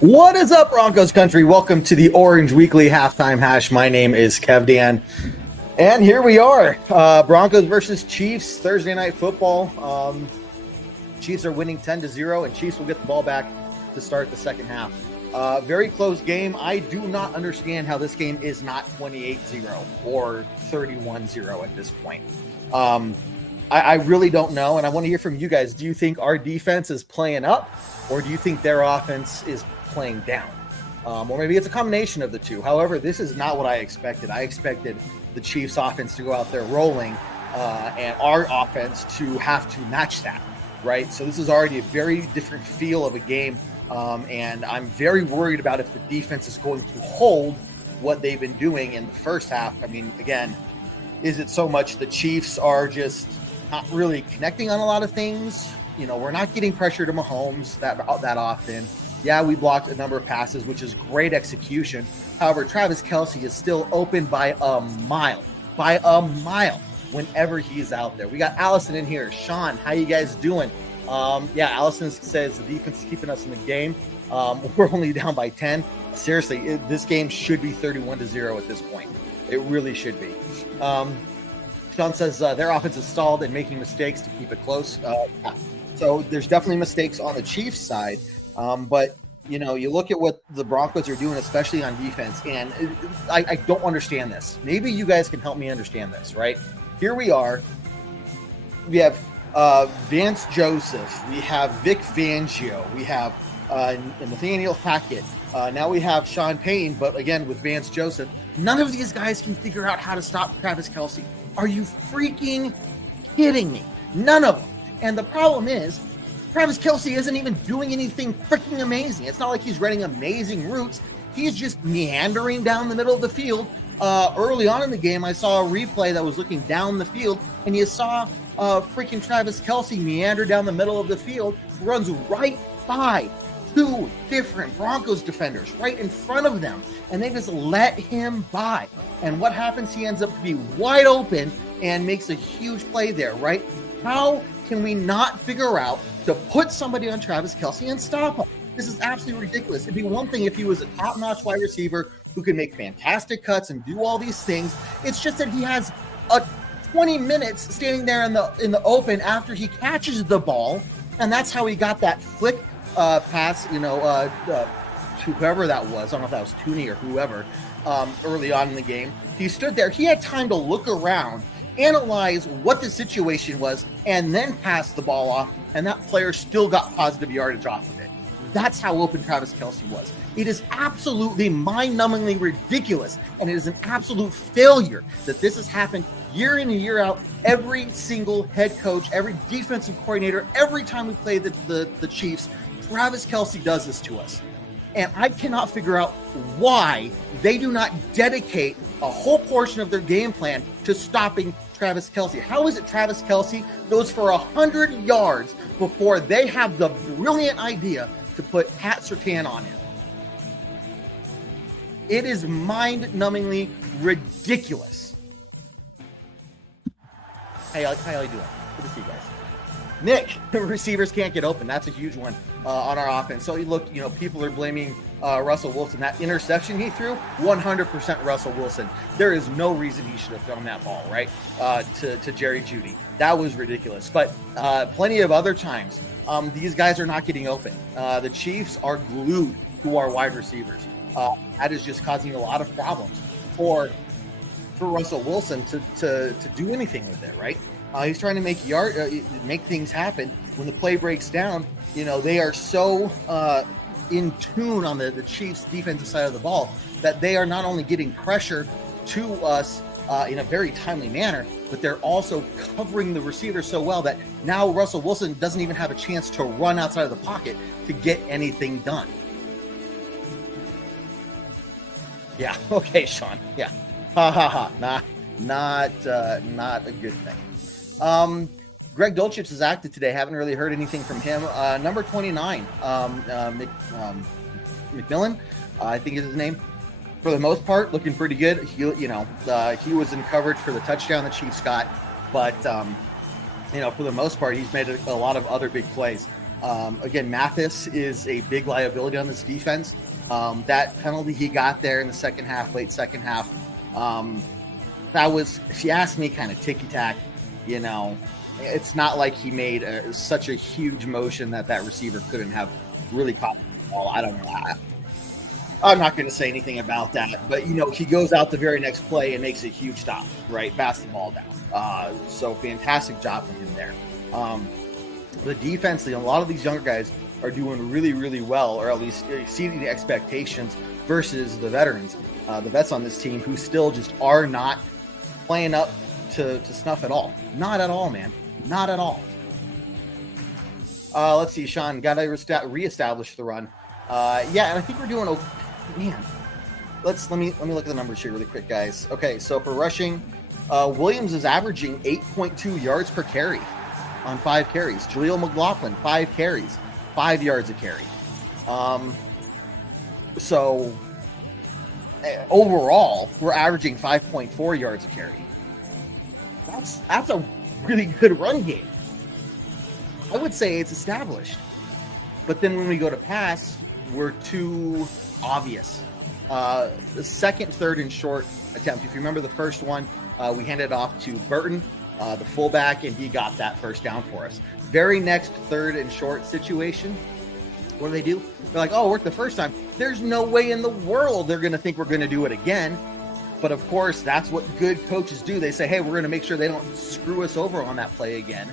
What is up, Broncos country? Welcome to the Orange Weekly Halftime Hash. My name is Kev Dan, and here we are. Broncos versus Chiefs, Thursday Night Football. Chiefs are winning 10-0, and Chiefs will get the ball back to start the second half. Very close game. I do not understand how this game is not 28-0 or 31-0 at this point. I really don't know, and I want to hear from you guys. Do you think our defense is playing up, or do you think their offense is playing down? Or maybe it's a combination of the two. However, this is not what I expected. I expected the Chiefs offense to go out there rolling and our offense to have to match that, right? So this is already a very different feel of a game, and I'm very worried about if the defense is going to hold what they've been doing in the first half. I mean, again, is it so much the Chiefs are just not really connecting on a lot of things? You know, we're not getting pressure to Mahomes that often. Yeah, we blocked a number of passes, which is great execution. However, Travis Kelce is still open by a mile whenever he's out there. We got Allison in here. Sean, how you guys doing? Yeah, Allison says the defense is keeping us in the game. We're only down by 10. Seriously, this game should be 31-0 at this point. It really should be. Sean says their offense is stalled and making mistakes to keep it close. Yeah. So there's definitely mistakes on the Chiefs side. But, you know, you look at what the Broncos are doing, especially on defense, and I don't understand this. Maybe you guys can help me understand this, right? Here we are. We have Vance Joseph. We have Vic Fangio. We have Nathaniel Hackett. Now we have Sean Payne, but again, with Vance Joseph. None of these guys can figure out how to stop Travis Kelce. Are you freaking kidding me? None of them. And the problem is, Travis Kelce isn't even doing anything freaking amazing. It's not like he's running amazing routes. He's just meandering down the middle of the field. Early on in the game, I saw a replay that was looking down the field, and you saw freaking Travis Kelce meander down the middle of the field, runs right by two different Broncos defenders right in front of them, and they just let him by. And what happens? He ends up to be wide open and makes a huge play there, right? How can we not figure out to put somebody on Travis Kelce and stop him? This is absolutely ridiculous. It'd be one thing if he was a top-notch wide receiver who could make fantastic cuts and do all these things. It's just that he has 20 minutes standing there in the open after he catches the ball, and that's how he got that flick pass, to whoever that was. I don't know if that was Tooney or whoever, early on in the game. He stood there. He had time to look around, analyze what the situation was, and then pass the ball off, and that player still got positive yardage off of it. That's how open Travis Kelce was. It is absolutely mind-numbingly ridiculous, and it is an absolute failure that this has happened year in and year out. Every single head coach, every defensive coordinator, every time we play the Chiefs, Travis Kelce does this to us. And I cannot figure out why they do not dedicate a whole portion of their game plan to stopping Travis Kelce. How is it Travis Kelce goes for 100 yards before they have the brilliant idea to put Pat Surtain on him? It is mind-numbingly ridiculous. How y'all doing? Good to see you guys. Nick, the receivers can't get open. That's a huge one on our offense. So you look, people are blaming Russell Wilson. That interception he threw, 100% Russell Wilson. There is no reason he should have thrown that ball, right, to Jerry Jeudy. That was ridiculous. But plenty of other times, these guys are not getting open. The Chiefs are glued to our wide receivers. That is just causing a lot of problems for Russell Wilson to do anything with it, right? He's trying to make things happen. When the play breaks down, they are so in tune on the Chiefs' defensive side of the ball that they are not only getting pressure to us in a very timely manner, but they're also covering the receiver so well that now Russell Wilson doesn't even have a chance to run outside of the pocket to get anything done. Yeah. Okay, Sean. Yeah. Ha ha ha. Not a good thing. Greg Dulcich is active today. Haven't really heard anything from him. Number 29, McMillan, I think is his name. For the most part, looking pretty good. He was in coverage for the touchdown the Chiefs got, but for the most part, he's made a lot of other big plays. Again, Mathis is a big liability on this defense. That penalty he got there in the second half, late second half, that was, if you ask me, kind of ticky-tack. You know, it's not like he made such a huge motion that receiver couldn't have really caught the ball. I don't know. I'm not going to say anything about that, but, you know, he goes out the very next play and makes a huge stop, right? Bats the ball down. So fantastic job from him there. The defense, a lot of these younger guys are doing really, really well, or at least exceeding the expectations versus the veterans, the vets on this team, who still just are not playing up to snuff at all. Not at all, man. Not at all. Let's see, Sean, got to reestablish the run. Yeah, and I think we're doing okay. Man, let me look at the numbers here really quick, guys. Okay, so for rushing, Williams is averaging 8.2 yards per carry on 5 carries. Jaleel McLaughlin, 5 carries, 5 yards a carry. So overall, we're averaging 5.4 yards a carry. That's a really good run game. I would say it's established. But then when we go to pass, we're too obvious. The second, third, and short attempt, if you remember the first one, we handed it off to Burton, the fullback, and he got that first down for us. Very next third and short situation, what do? They're like, oh, it worked the first time. There's no way in the world they're going to think we're going to do it again. But of course, that's what good coaches do. They say, hey, we're going to make sure they don't screw us over on that play again.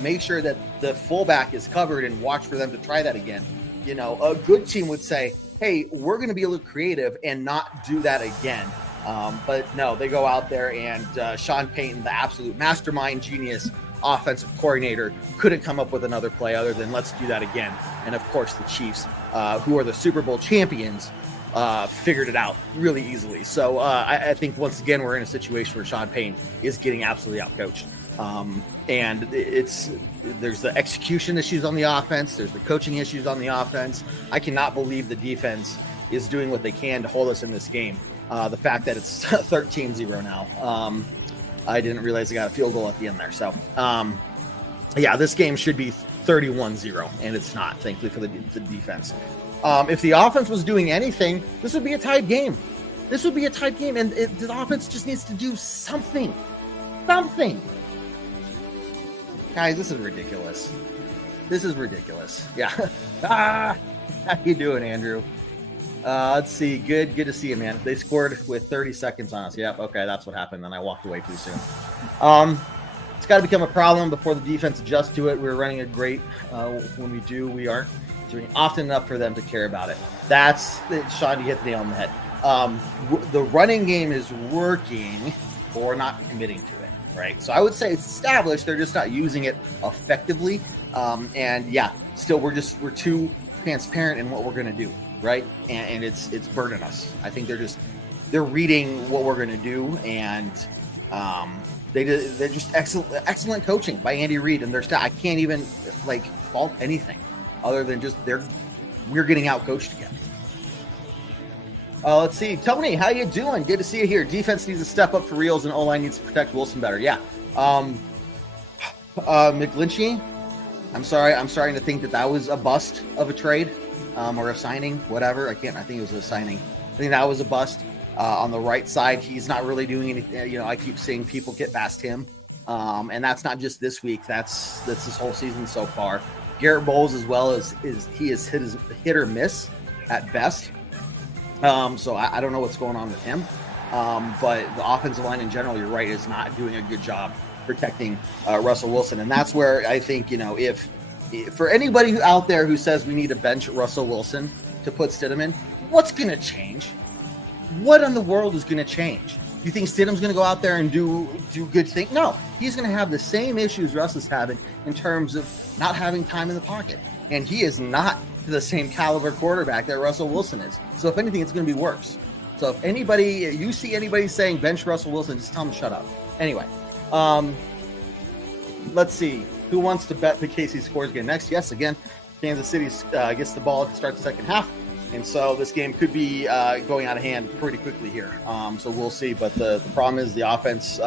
Make sure that the fullback is covered and watch for them to try that again. You know, a good team would say, hey, we're going to be a little creative and not do that again. But no, they go out there, and Sean Payton, the absolute mastermind, genius offensive coordinator, couldn't come up with another play other than let's do that again. And of course, the Chiefs, who are the Super Bowl champions, figured it out really easily. So I think once again, we're in a situation where Sean Payton is getting absolutely outcoached. And there's the execution issues on the offense. There's the coaching issues on the offense. I cannot believe the defense is doing what they can to hold us in this game. The fact that it's 13-0 now. I didn't realize they got a field goal at the end there. So, yeah, this game should be 31-0, and it's not, thankfully, for the defense. If the offense was doing anything, this would be a tied game. And the offense just needs to do something. Guys, this is ridiculous. Yeah. How you doing, Andrew? Let's see. Good to see you, man. They scored with 30 seconds on us. Yep. Okay, that's what happened. Then I walked away too soon. It's got to become a problem before the defense adjusts to it. We're running a great. When we do, we aren't doing often enough for them to care about it. That's Sean. You hit the nail on the head. The running game is working, but we're not committing to it. Right. So I would say it's established. They're just not using it effectively. And yeah, still we're too transparent in what we're going to do. Right. And it's burning us. I think they're reading what we're going to do. And they're just excellent coaching by Andy Reid and their staff. I can't even fault anything other than just we're getting out coached again. Let's see. Tony, how you doing? Good to see you here. Defense needs to step up for reals, and O-line needs to protect Wilson better. Yeah. McGlinchey, I'm sorry. I'm starting to think that was a bust of a trade or a signing, whatever. I think it was a signing. I think that was a bust. On the right side, he's not really doing anything. You know, I keep seeing people get past him. And that's not just this week. That's this whole season so far. Garrett Bowles, as well, is hit or miss at best. So I don't know what's going on with him. But the offensive line in general, you're right, is not doing a good job protecting Russell Wilson. And that's where I think, you know, if for anybody out there who says we need to bench Russell Wilson to put Stidham in, what's going to change? What in the world is going to change? You think Stidham's going to go out there and do good things? No, he's going to have the same issues Russ is having in terms of not having time in the pocket. And he is not the same caliber quarterback that Russell Wilson is. So if anything, it's going to be worse. So if you see anybody saying bench Russell Wilson, just tell them to shut up. Anyway, let's see. Who wants to bet the KC scores again next? Yes, again, Kansas City gets the ball to start the second half. And so this game could be going out of hand pretty quickly here. So we'll see. But the problem is the offense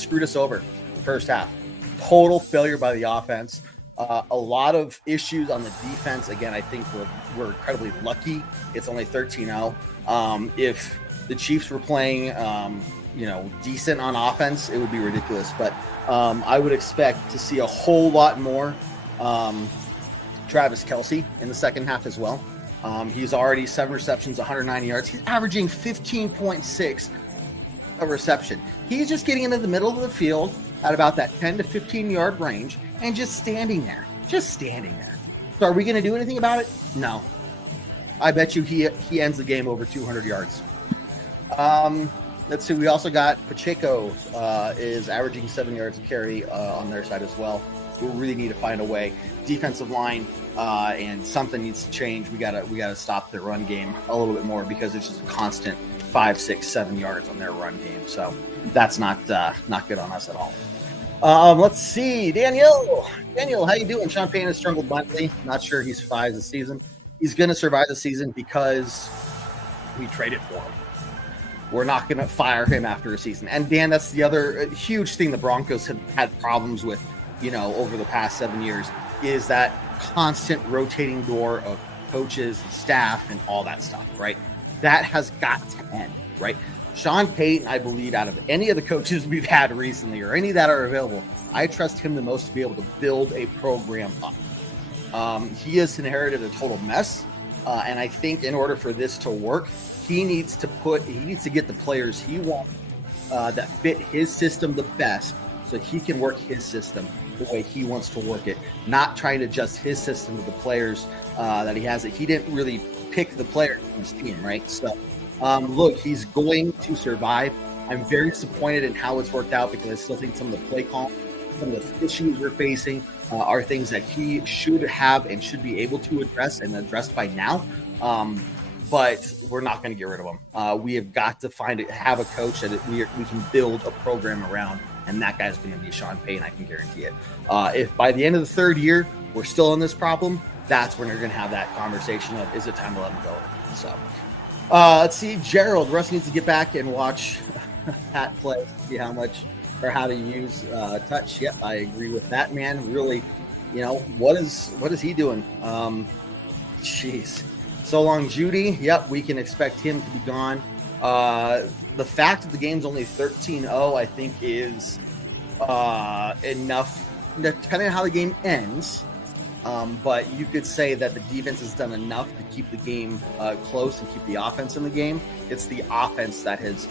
screwed us over the first half. Total failure by the offense. A lot of issues on the defense. Again, I think we're incredibly lucky. It's only 13-0. If the Chiefs were playing, decent on offense, it would be ridiculous. But I would expect to see a whole lot more Travis Kelce in the second half as well. He's already 7 receptions, 190 yards. He's averaging 15.6 a reception. He's just getting into the middle of the field at about that 10 to 15 yard range and just standing there. So are we going to do anything about it? No. I bet you he ends the game over 200 yards. Let's see. We also got Pacheco is averaging 7 yards a carry on their side as well. We really need to find a way. Defensive line and something needs to change. We gotta stop the run game a little bit more because it's just a constant 5, 6, 7 yards on their run game. So that's not good on us at all. Let's see. Daniel, how you doing? Sean Payton has struggled mightily. Not sure he survives the season. He's going to survive the season because we traded for him. We're not going to fire him after a season. And Dan, that's the other huge thing the Broncos have had problems with, over the past 7 years, is that constant rotating door of coaches and staff and all that stuff, right? That has got to end, right? Sean Payton, I believe, out of any of the coaches we've had recently or any that are available, I trust him the most to be able to build a program up. He has inherited a total mess, and I think in order for this to work, he needs to get the players he wants that fit his system the best, so he can work his system the way he wants to work it, not trying to adjust his system to the players that he has. He didn't really pick the players on his team, right? So, look, he's going to survive. I'm very disappointed in how it's worked out because I still think some of the play call, some of the issues we're facing are things that he should have and should be able to address by now. But we're not going to get rid of him. We have got to have a coach that we can build a program around, and that guy's going to be Sean Payton. I can guarantee it. If by the end of the third year we're still in this problem, that's when you're going to have that conversation of, is it time to let him go? So let's see. Gerald, Russ needs to get back and watch Pat play, see how much or how to use touch. Yep, I agree with that, man. Really, what is he doing? Jeez. So long, Judy. Yep, we can expect him to be gone. The fact that the game's only 13-0, I think, is enough, depending on how the game ends. But you could say that the defense has done enough to keep the game close and keep the offense in the game. It's the offense that has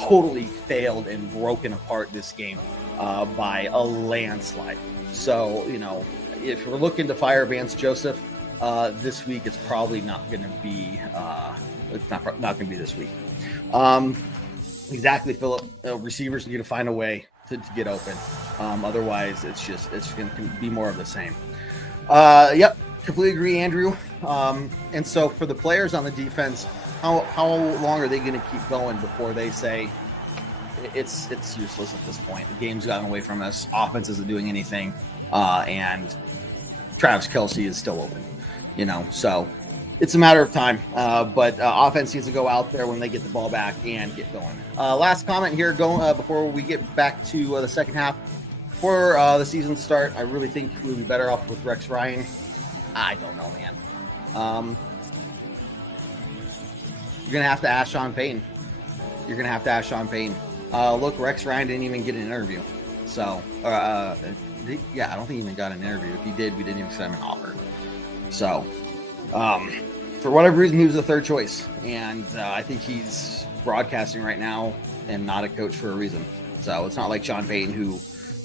totally failed and broken apart this game by a landslide. So, if we're looking to fire Vance Joseph this week, it's probably not going to be. It's not going to be this week. Exactly, Philip. Receivers need to find a way to get open. Otherwise, it's going to be more of the same. Yep, completely agree, Andrew. And so for the players on the defense, how long are they going to keep going before they say it's useless at this point? The game's gotten away from us. Offense isn't doing anything, and Travis Kelce is still open. So it's a matter of time. But offense needs to go out there when they get the ball back and get going. Last comment here, before we get back to the second half. Before the season start, I really think we'll be better off with Rex Ryan. I don't know, man. You're going to have to ask Sean Payton. Look, Rex Ryan didn't even get an interview. So, I don't think he even got an interview. If he did, we didn't even send him an offer. So, for whatever reason, he was the third choice. And I think he's broadcasting right now and not a coach for a reason. So, it's not like Sean Payton, who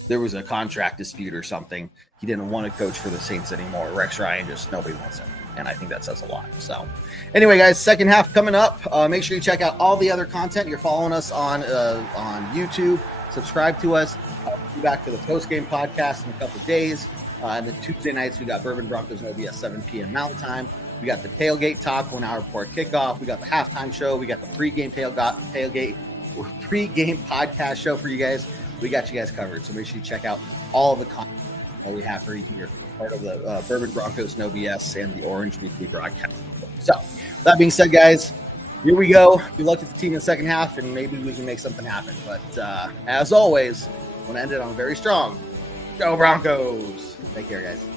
there was a contract dispute or something. He didn't want to coach for the Saints anymore. Rex Ryan, just nobody wants him. And I think that says a lot. So anyway, guys, second half coming up. Make sure you check out all the other content. You're following us on YouTube. Subscribe to us. We'll be back to the post-game podcast in a couple of days. And then Tuesday nights, we got Bourbon Broncos and OWBN at 7 p.m. Mountain Time. We got the tailgate talk, 1 hour before kickoff. We got the halftime show. We got the pregame podcast show for you guys. We got you guys covered. So make sure you check out all of the content that we have for you here. Part of the Bourbon Broncos, No BS, and the Orange Weekly broadcast. So, that being said, guys, here we go. Good luck to the team in the second half, and maybe we can make something happen. But as always, I want to end it on very strong. Go Broncos. Take care, guys.